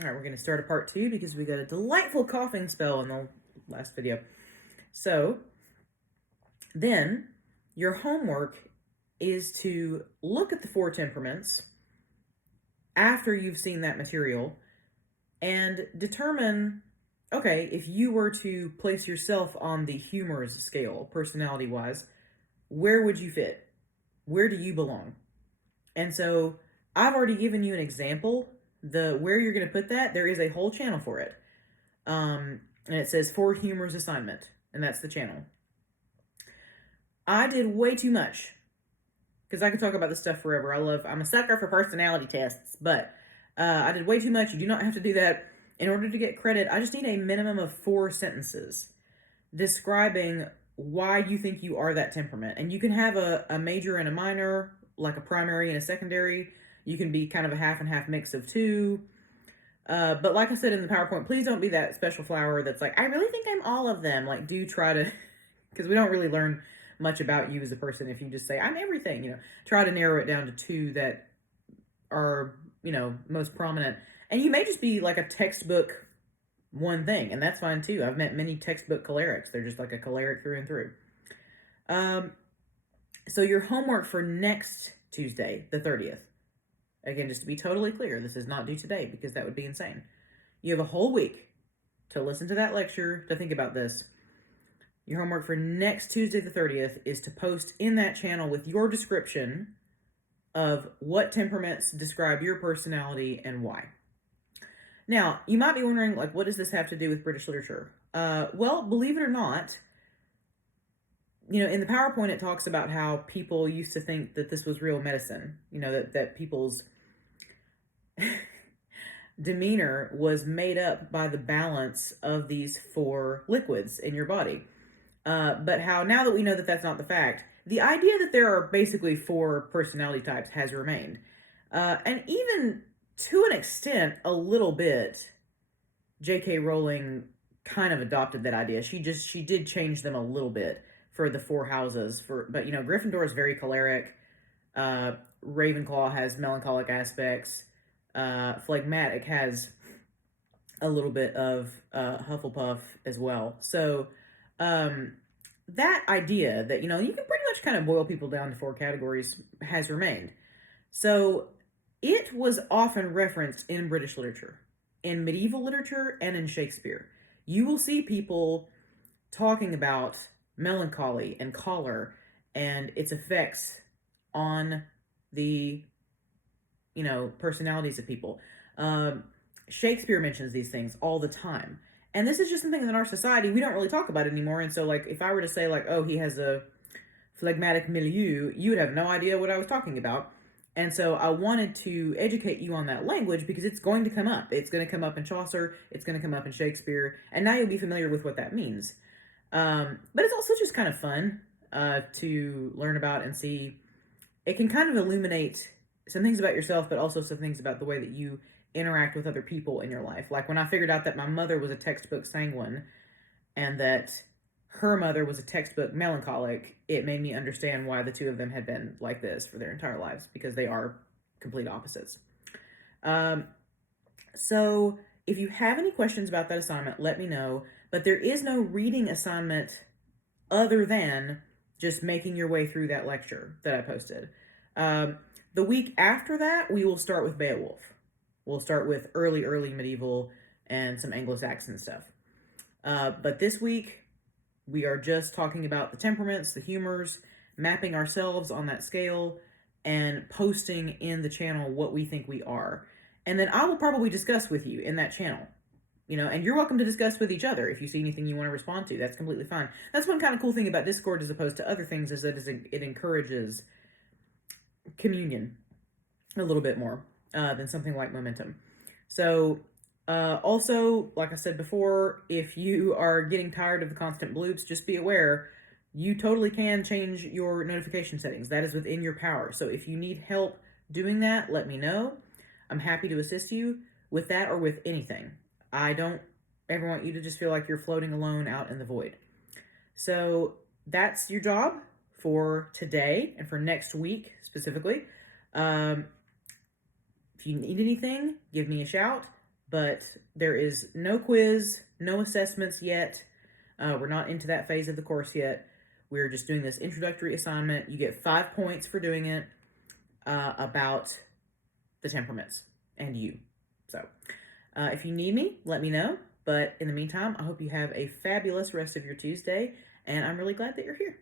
All right, we're going to start a part 2 because we got a delightful coughing spell in the last video. So, then, your homework is to look at the 4 temperaments after you've seen that material and determine, okay, if you were to place yourself on the Humours scale, personality-wise, where would you fit? Where do you belong? And so, I've already given you an example. Where you're going to put that, there is a whole channel for it. And it says for Humours assignment, and that's the channel. I did way too much because I could talk about this stuff forever. I'm a sucker for personality tests, but I did way too much. You do not have to do that. In order to get credit, I just need a minimum of 4 sentences describing why you think you are that temperament. And you can have a major and a minor, like a primary and a secondary. You can be kind of a half and half mix of 2. But like I said in the PowerPoint, please don't be that special flower that's like, I really think I'm all of them. Like, do try to, because we don't really learn much about you as a person if you just say, I'm everything, Try to narrow it down to 2 that are, most prominent. And you may just be like a textbook one thing, and that's fine too. I've met many textbook cholerics. They're just like a choleric through and through. So your homework for next Tuesday, the 30th, again, just to be totally clear, this is not due today because that would be insane. You have a whole week to listen to that lecture, to think about this. Your homework for next Tuesday the 30th is to post in that channel with your description of what temperaments describe your personality and why. Now, you might be wondering, like, what does this have to do with British literature? Well, believe it or not, in the PowerPoint it talks about how people used to think that this was real medicine, that people's demeanor was made up by the balance of these 4 liquids in your body. But how now that we know that that's not the fact, the idea that there are basically 4 personality types has remained. And even to an extent, a little bit, J.K. Rowling kind of adopted that idea. She did change them a little bit for the 4 houses. But Gryffindor is very choleric. Ravenclaw has melancholic aspects. Phlegmatic has a little bit of Hufflepuff as well. So that idea that, you can pretty much kind of boil people down to 4 categories has remained. So it was often referenced in British literature, in medieval literature, and in Shakespeare. You will see people talking about melancholy and choler and its effects on the, personalities of people. Shakespeare mentions these things all the time. And this is just something that in our society we don't really talk about anymore. And so, like, if I were to say, like, oh, he has a phlegmatic milieu, you would have no idea what I was talking about. And so I wanted to educate you on that language because it's going to come up. It's going to come up in Chaucer. It's going to come up in Shakespeare. And now you'll be familiar with what that means. But it's also just kind of fun to learn about and see. It can kind of illuminate some things about yourself, but also some things about the way that you interact with other people in your life. Like when I figured out that my mother was a textbook sanguine and that her mother was a textbook melancholic, it made me understand why the 2 of them had been like this for their entire lives, because they are complete opposites. So if you have any questions about that assignment, let me know. But there is no reading assignment other than just making your way through that lecture that I posted. The week after that, we will start with Beowulf. We'll start with early medieval and some Anglo-Saxon stuff. But this week, we are just talking about the temperaments, the Humours, mapping ourselves on that scale, and posting in the channel what we think we are. And then I will probably discuss with you in that channel. And you're welcome to discuss with each other if you see anything you want to respond to. That's completely fine. That's one kind of cool thing about Discord as opposed to other things, is that it encourages communion a little bit more than something like Momentum. So also, like I said before, if you are getting tired of the constant bloops, just be aware you totally can change your notification settings. That is within your power. So if you need help doing that, let me know. I'm happy to assist you with that or with anything. I don't ever want you to just feel like you're floating alone out in the void. So that's your job for today and for next week specifically. If you need anything, give me a shout. but there is no quiz, no assessments yet. We're not into that phase of the course yet. We're just doing this introductory assignment. You get 5 points for doing it, about the temperaments and you. So if you need me, let me know. But in the meantime, I hope you have a fabulous rest of your Tuesday, and I'm really glad that you're here.